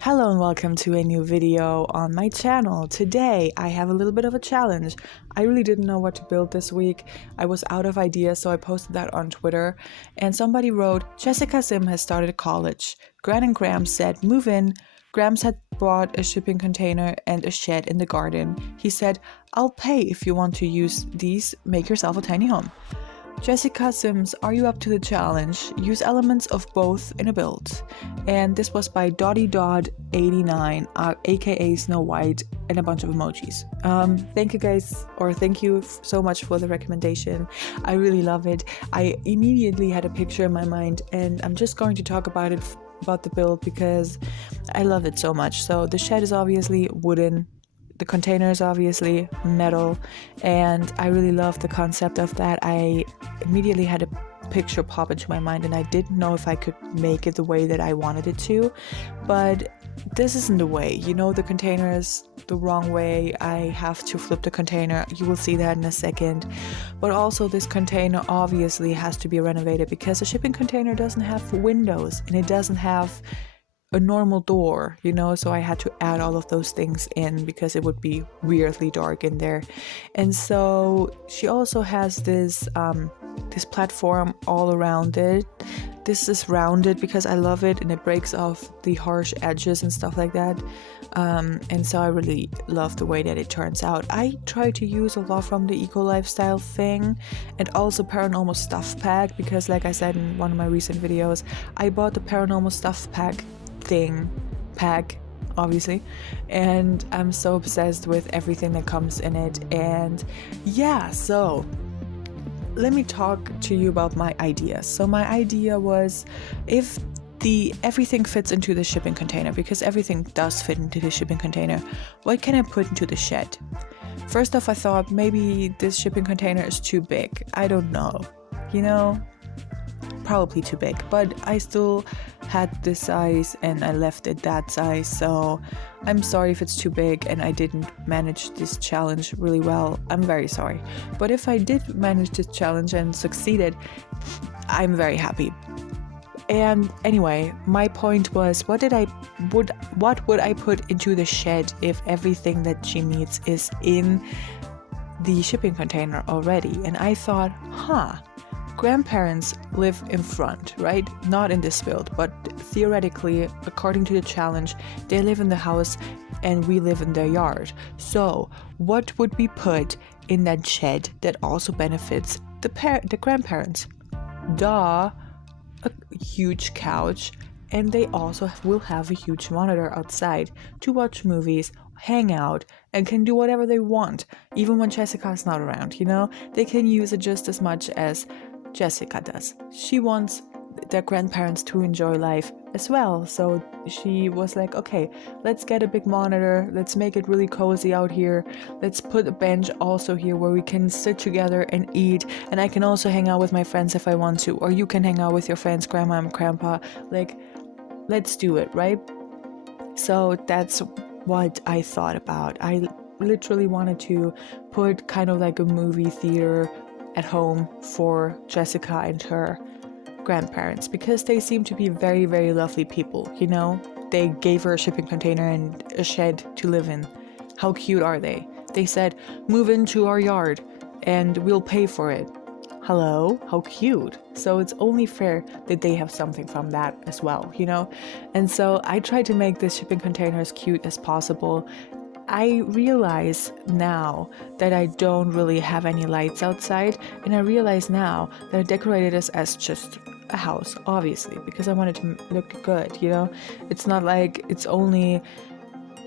Hello and welcome to a new video on my channel. Today I have a little bit of a challenge. I really didn't know what to build this week. I was out of ideas, so I posted that on Twitter and somebody wrote, Jessica Sim has started a college. Gran and Grams said move in. Grams had bought a shipping container and a shed in the garden. He said, I'll pay if you want to use these, make yourself a tiny home. Jessica Sims, are you up to the challenge? Use elements of both in a build. And this was by DottyDot89, aka Snow White, and a bunch of emojis. Thank you guys, or thank you so much for the recommendation. I really love it. I immediately had a picture in my mind, and I'm just going to talk about the build because I love it so much. So the shed is obviously wooden. The container is obviously metal, and I really love the concept of that. I immediately had a picture pop into my mind, and I didn't know if I could make it the way that I wanted it to, but this isn't the way. You know, the container is the wrong way. I have to flip the container. You will see that in a second. But also this container obviously has to be renovated because a shipping container doesn't have windows and it doesn't have a normal door, you know, so I had to add all of those things in because it would be weirdly dark in there. And so she also has this platform all around it. This is rounded because I love it and it breaks off the harsh edges and stuff like that. And so I really love the way that it turns out. I try to use a lot from the eco lifestyle thing and also paranormal stuff pack because, like I said in one of my recent videos, I bought the paranormal stuff pack obviously, and I'm so obsessed with everything that comes in it. And yeah, so let me talk to you about my idea. So my idea was, if everything fits into the shipping container, because everything does fit into the shipping container, what can I put into the shed? First off, I thought maybe this shipping container is too big. I don't know, you know, probably too big, but I still had this size and I left it that size, so I'm sorry if it's too big and I didn't manage this challenge really well. I'm very sorry, but if I did manage this challenge and succeeded, I'm very happy. And anyway, my point was, what would I put into the shed if everything that she needs is in the shipping container already? And I thought, grandparents live in front, right? Not in this build, but theoretically, according to the challenge, they live in the house and we live in their yard. So what would be put in that shed that also benefits the grandparents? A huge couch, and they also will have a huge monitor outside to watch movies, hang out, and can do whatever they want, even when Jessica's not around, you know? They can use it just as much as Jessica does. She wants their grandparents to enjoy life as well, so she was like, okay, let's get a big monitor, let's make it really cozy out here, let's put a bench also here where we can sit together and eat, and I can also hang out with my friends if I want to, or you can hang out with your friends, grandma and grandpa, like, let's do it, right? So that's what I thought about. I literally wanted to put kind of like a movie theater at home for Jessica and her grandparents, because they seem to be very, very lovely people, you know? They gave her a shipping container and a shed to live in. How cute are they? They said, move into our yard and we'll pay for it. Hello? How cute. So it's only fair that they have something from that as well, you know? And so I tried to make this shipping container as cute as possible. I realize now that I don't really have any lights outside, and I realize now that I decorated this as just a house, obviously, because I wanted to look good, you know? It's not like it's only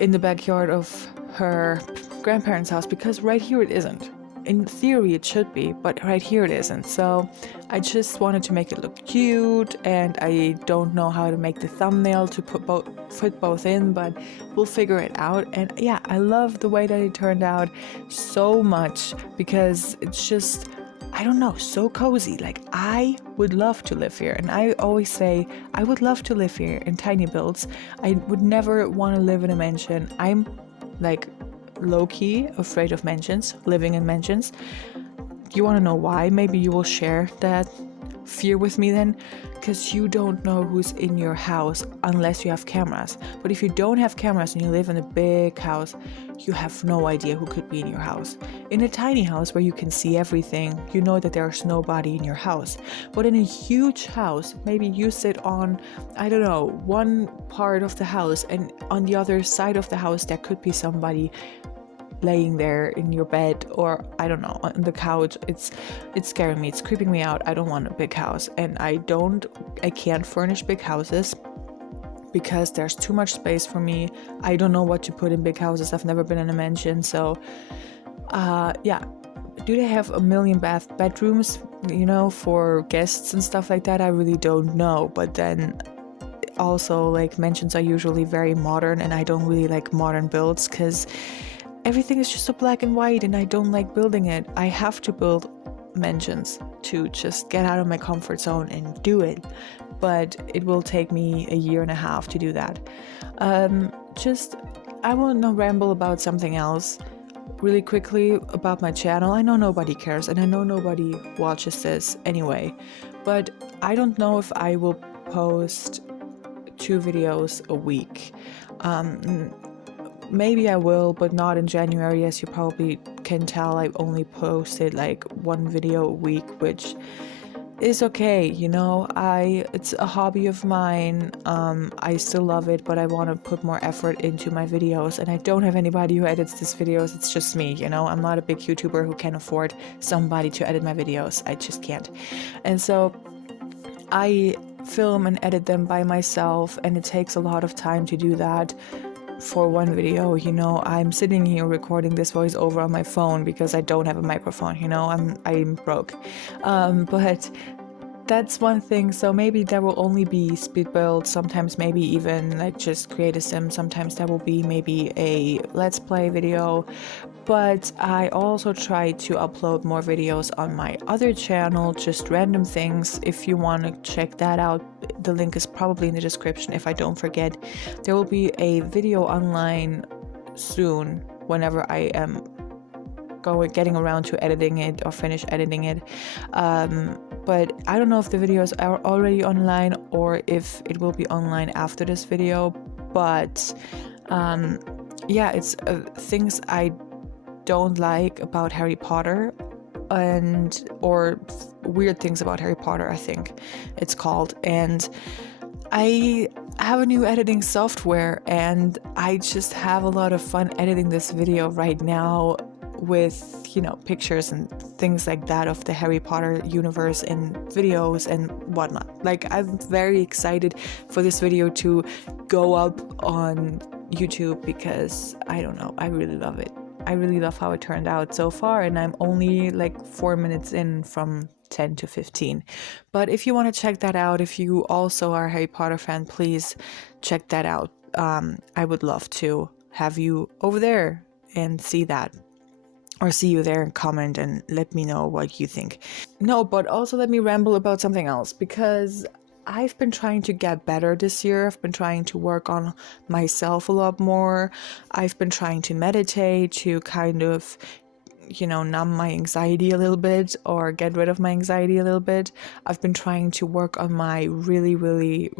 in the backyard of her grandparents' house, because right here it isn't. In theory it should be, but right here it isn't. So I just wanted to make it look cute, and I don't know how to make the thumbnail to fit both in, but we'll figure it out. And yeah, I love the way that it turned out so much, because it's just, I don't know, so cozy. Like, I would love to live here, and I always say I would love to live here in tiny builds. I would never want to live in a mansion. I'm like low-key afraid of mansions, living in mansions. You want to know why? Maybe you will share that fear with me then, because you don't know who's in your house unless you have cameras. But if you don't have cameras and you live in a big house, you have no idea who could be in your house. In a tiny house where you can see everything, you know that there's nobody in your house. But in a huge house, maybe you sit on, I don't know, one part of the house, and on the other side of the house there could be somebody laying there in your bed, or I don't know, on the couch. It's scaring me, it's creeping me out. I don't want a big house, and I can't furnish big houses because there's too much space for me. I don't know what to put in big houses. I've never been in a mansion, so yeah. Do they have a million bedrooms, you know, for guests and stuff like that? I really don't know. But then also, like, mansions are usually very modern, and I don't really like modern builds because everything is just so black and white, and I don't like building it. I have to build mansions to just get out of my comfort zone and do it, but it will take me a year and a half to do that. I want to ramble about something else really quickly about my channel. I know nobody cares, and I know nobody watches this anyway, but I don't know if I will post 2 videos a week. Maybe I will, but not in January. As you probably can tell, I've only posted like 1 video a week, which is okay, you know. It's a hobby of mine. I still love it, but I want to put more effort into my videos, and I don't have anybody who edits these videos. It's just me, you know. I'm not a big YouTuber who can afford somebody to edit my videos. I just can't. And so I film and edit them by myself, and it takes a lot of time to do that. For 1 video, you know, I'm sitting here recording this voiceover on my phone because I don't have a microphone, you know, I'm broke. But that's one thing. So maybe there will only be speed builds, sometimes maybe even like just create a sim, sometimes there will be maybe a let's play video. But I also try to upload more videos on my other channel, just random things. If you want to check that out, the link is probably in the description if I don't forget. There will be a video online soon whenever I am getting around to editing it or finish editing it. But I don't know if the videos are already online or if it will be online after this video. But yeah, it's things I don't like about Harry Potter, or weird things about Harry Potter, I think it's called. And I have a new editing software, and I just have a lot of fun editing this video right now with, you know, pictures and things like that of the Harry Potter universe and videos and whatnot. Like, I'm very excited for this video to go up on YouTube because I don't know, I really love it. I really love how it turned out so far, and I'm only like 4 minutes in from 10 to 15. But if you want to check that out, if you also are a Harry Potter fan, please check that out. I would love to have you over there and see that, or see you there and comment and let me know what you think. No, but also let me ramble about something else, because I've been trying to get better this year. I've been trying to work on myself a lot more. I've been trying to meditate to kind of, you know, numb my anxiety a little bit or get rid of my anxiety a little bit. I've been trying to work on my really, really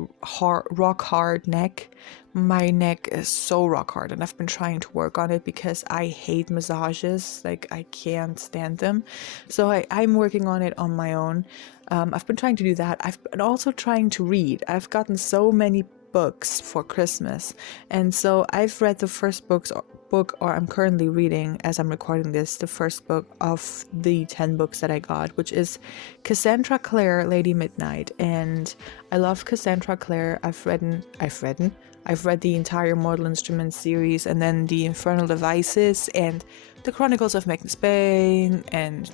rock hard neck. My neck is so rock hard, and I've been trying to work on it because I hate massages. Like, I can't stand them. So I'm working on it on my own. I've been trying to do that. I've been also trying to read. I've gotten so many books for Christmas, and so I've read the first book, or I'm currently reading as I'm recording this, the first book of the 10 books that I got, which is Cassandra Clare, Lady Midnight. And I love Cassandra Clare. I've read the entire Mortal Instruments series, and then the Infernal Devices, and the Chronicles of Magnus Bane, and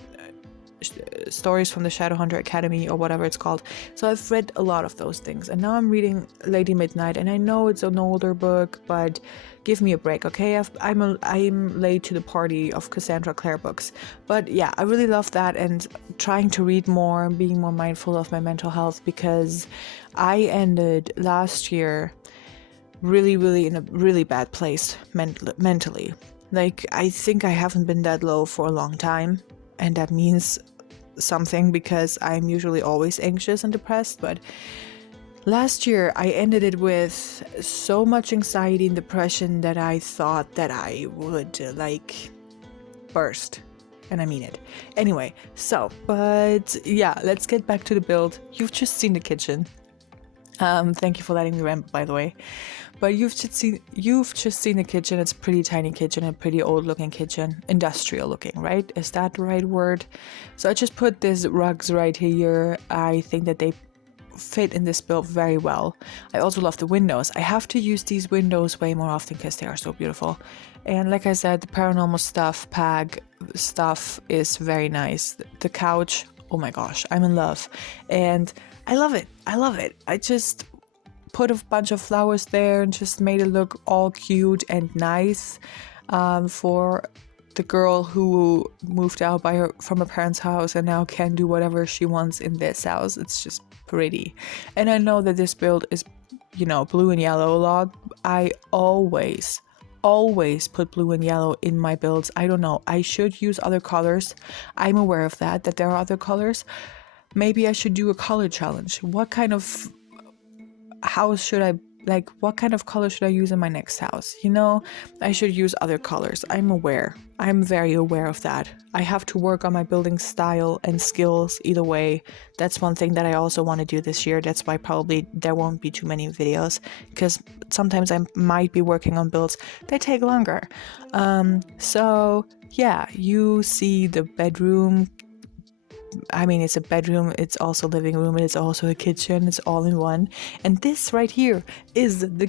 Stories from the Shadowhunter Academy, or whatever it's called. So I've read a lot of those things, and now I'm reading Lady Midnight, and I know it's an older book, but give me a break, okay? I'm late to the party of Cassandra Clare books. But yeah, I really love that, and trying to read more, being more mindful of my mental health, because I ended last year really, really in a really bad place mentally. Like, I think I haven't been that low for a long time, and that means something because I'm usually always anxious and depressed, but last year I ended it with so much anxiety and depression that I thought that I would like burst. And I mean it. Anyway, but yeah, let's get back to the build. You've just seen the kitchen. Thank you for letting me ramble, by the way. But you've just seen the kitchen. It's a pretty tiny kitchen, a pretty old looking kitchen, industrial looking, right? Is that the right word? So I just put these rugs right here. I think that they fit in this build very well. I also love the windows. I have to use these windows way more often because they are so beautiful. And like I said, the paranormal stuff, PAG stuff is very nice. The couch, oh my gosh, I'm in love. And I love it. I just put a bunch of flowers there and just made it look all cute and nice for the girl who moved out from her parents' house and now can do whatever she wants in this house. It's just pretty. And I know that this build is, blue and yellow a lot. I always put blue and yellow in my builds. I don't know. I should use other colors. I'm aware of that there are other colors. Maybe I should do a color challenge. What kind of house should I what kind of color should I use in my next house? I should use other colors. I'm very aware of that. I have to work on my building style and skills either way. That's one thing that I also want to do this year. That's why probably there won't be too many videos, because sometimes I might be working on builds that take longer. So yeah, you see the bedroom. I mean, it's a bedroom, it's also a living room, and it's also a kitchen. It's all in one. And this right here is the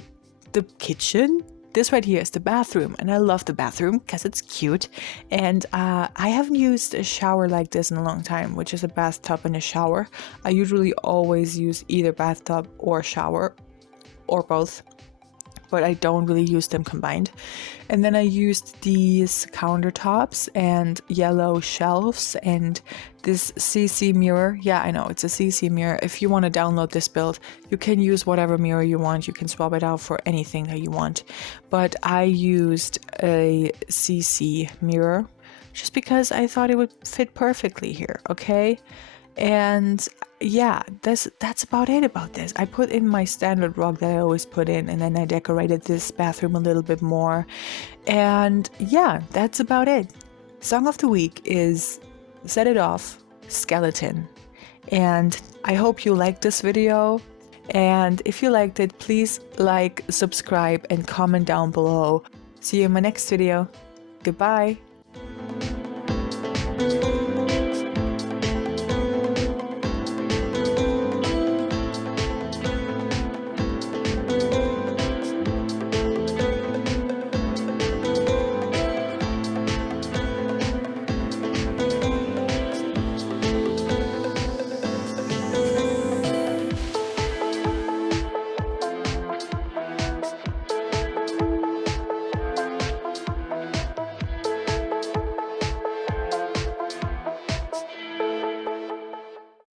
kitchen. This right here is the bathroom, and I love the bathroom because it's cute. And I haven't used a shower like this in a long time, which is a bathtub and a shower. I usually always use either bathtub or shower, or both, but I don't really use them combined. And then I used these countertops and yellow shelves and this CC mirror. Yeah, I know, it's a CC mirror. If you want to download this build, you can use whatever mirror you want. You can swap it out for anything that you want. But I used a CC mirror just because I thought it would fit perfectly here, okay? And yeah, that's about it about this. I put in my standard rug that I always put in, and then I decorated this bathroom a little bit more. And yeah, that's about it. Song of the week is Set It Off, Skeleton. And I hope you liked this video. And if you liked it, please like, subscribe, and comment down below. See you in my next video. Goodbye.